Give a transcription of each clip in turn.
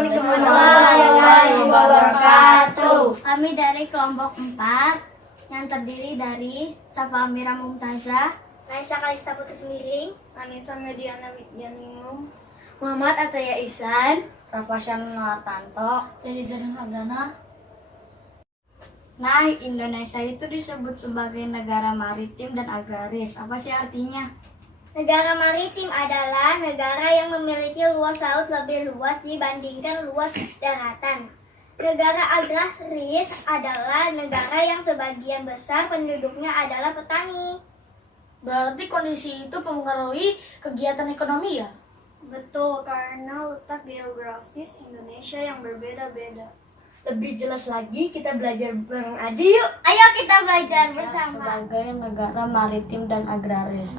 Assalamualaikum warahmatullahi wabarakatuh. Kami dari kelompok 4 yang terdiri dari Safa Amira Mumtazah, Aisyah Kalista Putri Semiling, Anissa Mediana Widyaningrum, Muhammad Ataya Ihsan, Rafasyan Nartanto, Elizan Agana. Nah, Indonesia itu disebut sebagai negara maritim dan agraris. Apa sih artinya? Negara maritim adalah negara yang memiliki luas laut lebih luas dibandingkan luas daratan. Negara agraris adalah negara yang sebagian besar penduduknya adalah petani. Berarti kondisi itu mempengaruhi kegiatan ekonomi ya? Betul, karena letak geografis Indonesia yang berbeda-beda. Lebih jelas lagi kita belajar bareng aja yuk. Ayo kita belajar bersama. Sebagai negara maritim dan agraris,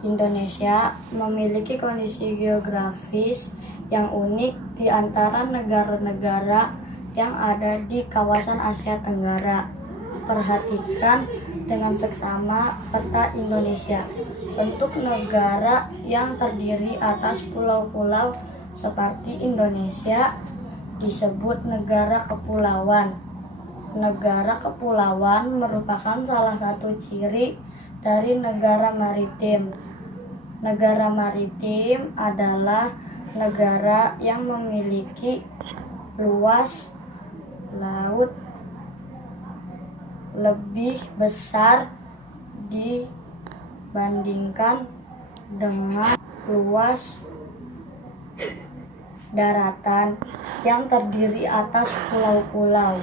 Indonesia memiliki kondisi geografis yang unik di antara negara-negara yang ada di kawasan Asia Tenggara. Perhatikan dengan seksama peta Indonesia. Bentuk negara yang terdiri atas pulau-pulau seperti Indonesia disebut negara kepulauan. Negara kepulauan merupakan salah satu ciri dari negara maritim. Negara maritim adalah negara yang memiliki luas laut lebih besar dibandingkan dengan luas daratan yang terdiri atas pulau-pulau.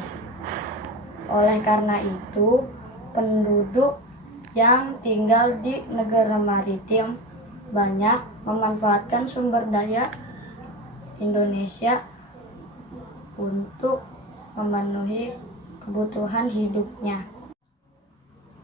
Oleh karena itu, penduduk yang tinggal di negara maritim banyak memanfaatkan sumber daya Indonesia untuk memenuhi kebutuhan hidupnya.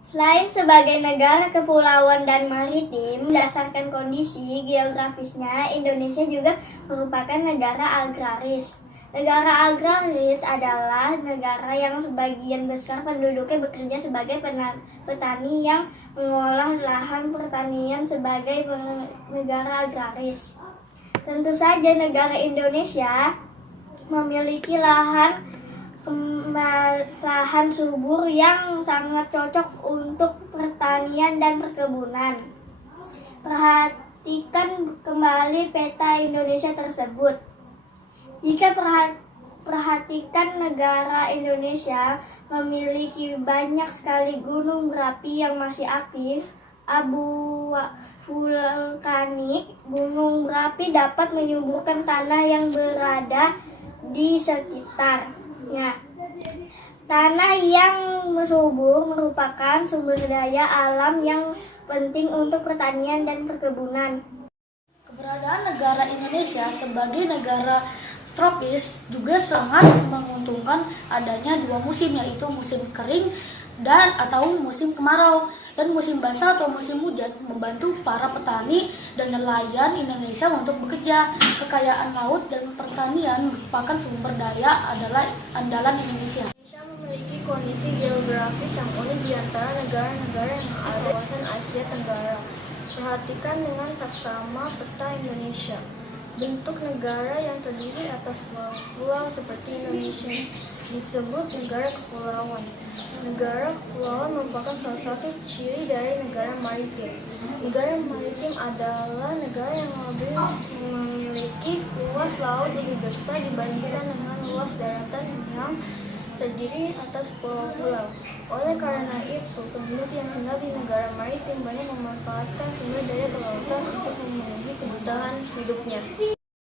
Selain sebagai negara kepulauan dan maritim, berdasarkan kondisi geografisnya, Indonesia juga merupakan negara agraris. Negara agraris adalah negara yang sebagian besar penduduknya bekerja sebagai petani yang mengolah lahan pertanian sebagai negara agraris. Tentu saja negara Indonesia memiliki lahan subur yang sangat cocok untuk pertanian dan perkebunan. Perhatikan kembali peta Indonesia tersebut. Jika perhatikan negara Indonesia memiliki banyak sekali gunung berapi yang masih aktif, abu vulkanik. Gunung berapi dapat menyuburkan tanah yang berada di sekitarnya. Tanah yang subur merupakan sumber daya alam yang penting untuk pertanian dan perkebunan. Keberadaan negara Indonesia sebagai negara tropis juga sangat menguntungkan adanya dua musim, yaitu musim kering dan atau musim kemarau, dan musim basah atau musim hujan membantu para petani dan nelayan Indonesia untuk bekerja. Kekayaan laut dan pertanian merupakan sumber daya adalah andalan Indonesia. Indonesia memiliki kondisi geografis yang unik di antara negara-negara yang ada di kawasan Asia Tenggara. Perhatikan dengan saksama peta Indonesia. Bentuk negara yang terdiri atas pulau-pulau seperti Indonesia disebut negara kepulauan. Negara kepulauan merupakan salah satu ciri dari negara maritim. Negara maritim adalah negara yang lebih memiliki luas laut lebih besar dibandingkan dengan luas daratan yang terdiri atas pulau-pulau. Oleh karena itu, penduduk yang tinggal di negara maritim banyak memanfaatkan sumber daya kelautan untuk memenuhi kebutuhan hidupnya.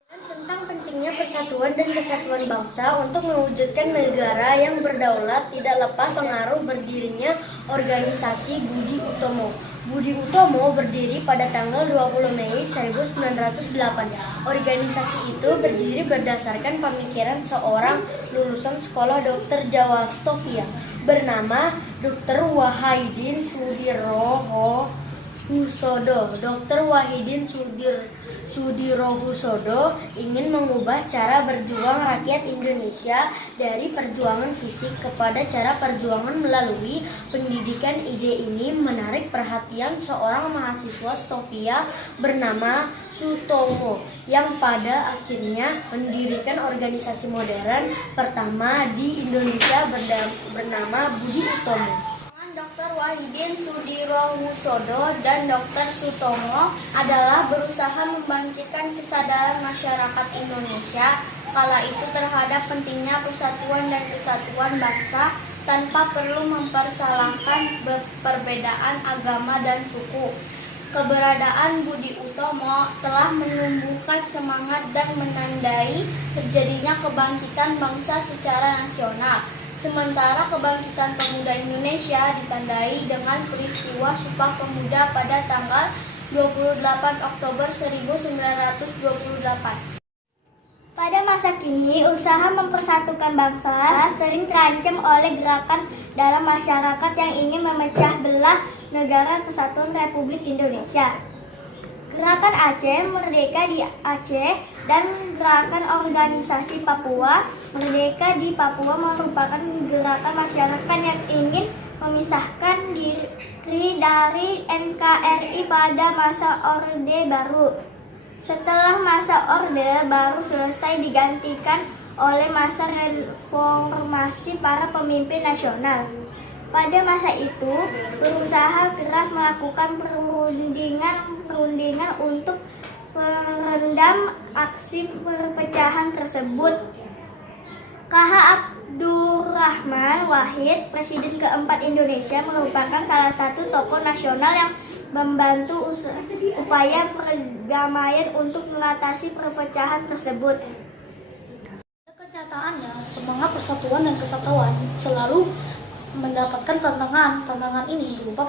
Tentang pentingnya persatuan dan kesatuan bangsa untuk mewujudkan negara yang berdaulat tidak lepas pengaruh berdirinya organisasi Budi Utomo. Budi Utomo berdiri pada tanggal 20 Mei 1908. Organisasi itu berdiri berdasarkan pemikiran seorang lulusan sekolah dokter Jawa Stovia bernama Dr. Wahidin Sudiroho Husodo. Dr. Wahidin Sudirohusodo ingin mengubah cara berjuang rakyat Indonesia dari perjuangan fisik kepada cara perjuangan melalui pendidikan. Ide ini menarik perhatian seorang mahasiswa Stovia bernama Sutomo yang pada akhirnya mendirikan organisasi modern pertama di Indonesia bernama Budi Utomo. Dr. Wahidin Sudirohusodo dan Dr. Sutomo adalah berusaha membangkitkan kesadaran masyarakat Indonesia kala itu terhadap pentingnya persatuan dan kesatuan bangsa tanpa perlu mempersalahkan perbedaan agama dan suku. Keberadaan Budi Utomo telah menumbuhkan semangat dan menandai terjadinya kebangkitan bangsa secara nasional. Sementara kebangkitan pemuda Indonesia ditandai dengan peristiwa Sumpah Pemuda pada tanggal 28 Oktober 1928. Pada masa kini, usaha mempersatukan bangsa sering terancam oleh gerakan dalam masyarakat yang ingin memecah belah Negara Kesatuan Republik Indonesia. Gerakan Aceh Merdeka di Aceh dan Gerakan Organisasi Papua Merdeka di Papua merupakan gerakan masyarakat yang ingin memisahkan diri dari NKRI pada masa Orde Baru. Setelah masa Orde Baru selesai digantikan oleh masa reformasi para pemimpin nasional. Pada masa itu, berusaha keras melakukan perundingan untuk meredam aksi perpecahan tersebut. KH Abdurrahman Wahid, Presiden keempat Indonesia, merupakan salah satu tokoh nasional yang membantu upaya perdamaian untuk mengatasi perpecahan tersebut. Kenyataannya, semangat persatuan dan kesatuan selalu mendapatkan tantangan. Tantangan ini berupa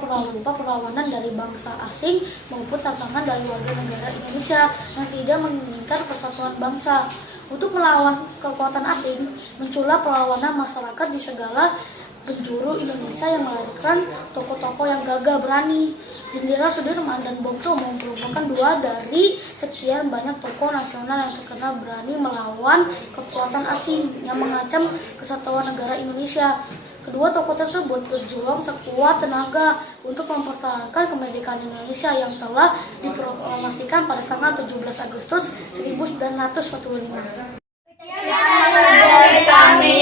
perlawanan dari bangsa asing maupun tantangan dari warga negara Indonesia yang tidak menginginkan persatuan bangsa. Untuk melawan kekuatan asing, muncullah perlawanan masyarakat di segala penjuru Indonesia yang melahirkan tokoh-tokoh yang gagah berani. Jenderal Sudirman dan Bung Tomo merupakan dua dari sekian banyak tokoh nasional yang terkenal berani melawan kekuatan asing yang mengancam kesatuan negara Indonesia. Kedua tokoh tersebut berjuang sekuat tenaga untuk mempertahankan kemerdekaan Indonesia yang telah diproklamasikan pada tanggal 17 Agustus 1945. Kami